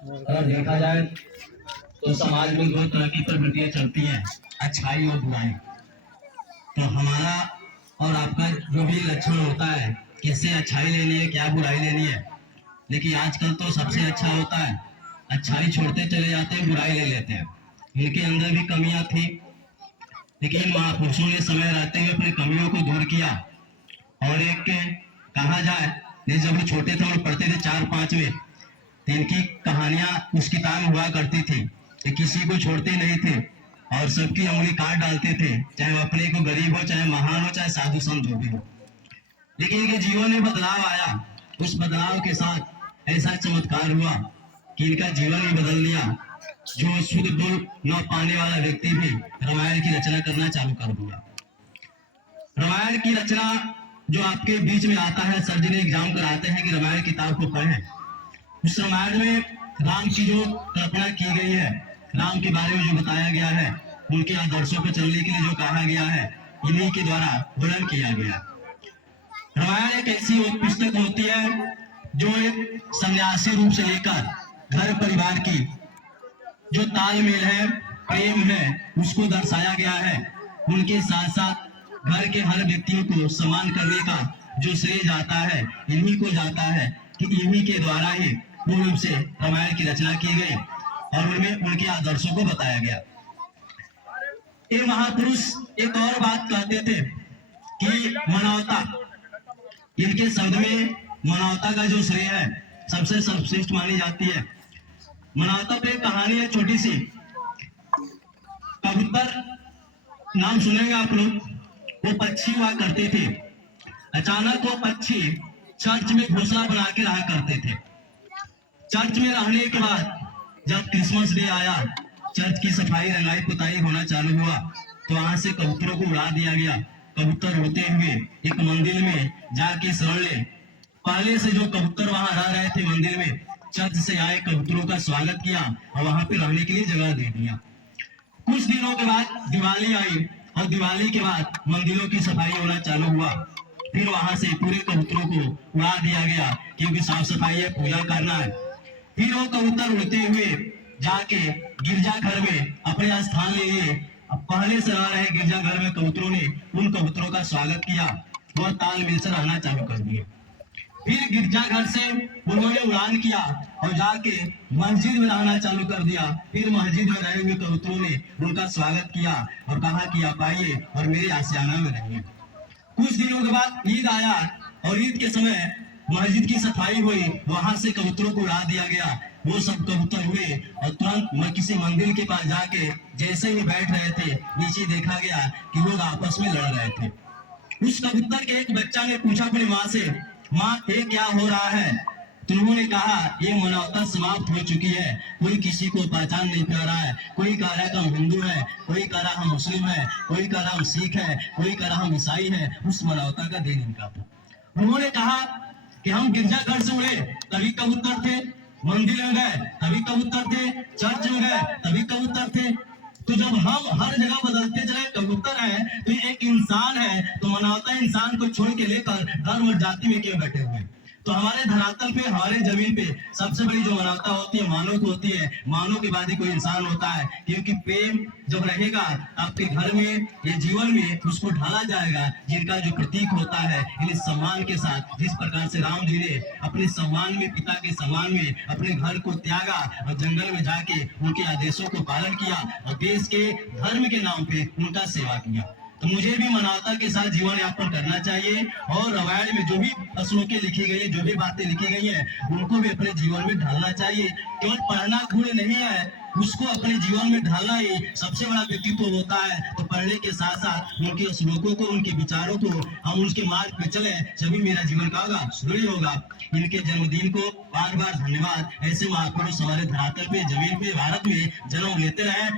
अगर देखा जाए तो समाज में दो तरह की प्रवृत्तियां चलती हैं, अच्छाई और बुराई। तो हमारा और आपका जो भी लक्षण होता है, किससे अच्छाई लेनी है, क्या बुराई लेनी है। लेकिन आजकल तो सबसे अच्छा होता है, अच्छाई छोड़ते चले जाते हैं, बुराई ले लेते हैं। इनके अंदर भी कमियां थी, लेकिन महापुरुषों ने समय रहते हुए अपनी कमियों को दूर किया। और एक के कहा जाए, ये जब वो छोटे थे और पढ़ते थे 4-5 में, तो इनकी कहानियां उस किताब में हुआ करती थी कि किसी को छोड़ते नहीं थे और सबकी उंगली काट डालते थे, चाहे वो अपने को गरीब हो, चाहे महान हो, चाहे साधु संत जो भी हो। लेकिन इनके जीवन में बदलाव आया। उस बदलाव के साथ ऐसा चमत्कार हुआ कि इनका जीवन ही बदल दिया। जो शुद्ध बोल न पाने वाला व्यक्ति भी रामायण की रचना करना चालू कर दिया। रामायण की रचना जो आपके बीच में आता है, सर जी ने एग्जाम कराते हैं कि रामायण किताब को पढ़ें। उस रामायण में राम की जो कल्पना की गई है, राम के बारे में जो बताया गया है, उनके आदर्शों पर चलने के लिए जो कहा गया है, इन्हीं के द्वारा वर्णन किया गया। रामायण एक ऐसी पुस्तक होती है जो एक सन्यासी रूप से लेकर घर परिवार की जो तालमेल है, प्रेम है, उसको दर्शाया गया है। उनके साथ साथ घर के हर व्यक्तियों को सम्मान करने का जो श्रेय जाता है, इन्हीं को जाता है कि इन्हीं के द्वारा ही पूर्ण रूप से रामायण की रचना की गई और उनमें उनके आदर्शों को बताया गया। ये महापुरुष एक और बात कहते थे कि मानवता, इनके शब्द में मानवता का जो श्रेय है सबसे सर्वश्रेष्ठ मानी जाती है। मानवता पे कहानी है छोटी सी। कबूतर नाम सुनेंगे आप लोग, वो पक्षी हुआ करते थे। अचानक वो पक्षी चर्च में घोंसला बना के रहा करते थे। चर्च में रहने के बाद जब क्रिसमस डे आया, चर्च की सफाई रंगाई पुताई होना चालू हुआ, तो वहां से कबूतरों को उड़ा दिया गया। कबूतर उड़ते हुए एक मंदिर में जाके शरण ले। पहले से जो कबूतर वहां रह रहे थे मंदिर में, चर्च से आए कबूतरों का स्वागत किया और वहां पे रहने के लिए जगह दे दिया। कुछ दिनों के बाद दिवाली आई और दिवाली के बाद मंदिरों की सफाई होना चालू हुआ। फिर वहां से पूरे कबूतरों को उड़ा दिया गया, क्योंकि साफ सफाई है, पूजा करना है। फिर वो कबूतर उड़ते हुए जाके गिरजाघर में अपने स्थान ले लिए। अब पहले से रह रहे गिरजाघर में कबूतरों ने उन कबूतरों का स्वागत किया और तालमेल से रहना चालू कर दिए। फिर गिरजाघर से उन्होंने उड़ान किया और जाके मस्जिद में रहना चालू कर दिया। फिर मस्जिद में रहे हुए कबूतरों ने उनका स्वागत किया और कहा कि आप आइए और मेरे आशियाना में रहिए। कुछ दिनों के बाद ईद आया और ईद के समय मस्जिद की सफाई हुई, वहां से कबूतरों को उड़ा दिया गया। वो सब कबूतर हुए और तुरंत किसी मंदिर के पास जाके जैसे ही बैठ रहे थे, नीचे देखा गया कि लोग आपस में लड़ रहे थे। उस कबूतर के एक बच्चा ने पूछा अपनी माँ से, माँ ये क्या हो रहा है? तो उन्होंने कहा ये मानवता समाप्त हो चुकी है, कोई किसी को पहचान नहीं पा रहा है। कोई कह रहा है कि हम हिंदू है, कोई कह रहा हम मुस्लिम है, कोई कह रहा हम सिख है, कोई कह रहा हम ईसाई है। उस मानवता का दिन इनका था। उन्होंने कहा कि हम गिरजाघर से उड़े तभी कबूतर थे, मंदिर में गए तभी कबूतर थे, चर्च में गए तभी कबूतर थे। तो जब हम हर जगह बदलते चले कबूतर है, तो एक इंसान है, तो मानवता इंसान को छोड़ के लेकर धर्म और जाति में क्यों बैठे हुए? तो हमारे धरातल पे, हमारे जमीन पे सबसे बड़ी जो मानवता होती है, मानव को होती है। मानव के बाद ही कोई इंसान होता है, क्योंकि प्रेम जब रहेगा आपके घर में, ये जीवन में, उसको ढाला जाएगा। जिनका जो प्रतीक होता है, इन सम्मान के साथ, जिस प्रकार से राम जी ने अपने सम्मान में, पिता के सम्मान में अपने घर को त्यागा और जंगल में जाके उनके आदेशों को पालन किया और देश के धर्म के नाम पे उनका सेवा किया। तो मुझे भी मानवता के साथ जीवन यापन करना चाहिए और रामायण में जो भी श्लोकें लिखी गई है, जो भी बातें लिखी गई है, उनको भी अपने जीवन में ढालना चाहिए। केवल पढ़ना गुण नहीं है, उसको अपने जीवन में ढालना ही सबसे बड़ा व्यक्तित्व होता है। तो पढ़ने के साथ साथ उनके श्लोकों को, उनके विचारों को हम उसके मार्ग पे चले, सभी मेरा जीवन का होगा, सुदृढ़ होगा। इनके जन्मदिन को बार बार धन्यवाद। ऐसे महापुरुष हमारे धरातल पे, जमीन पे, भारत में जन्म लेते रहे।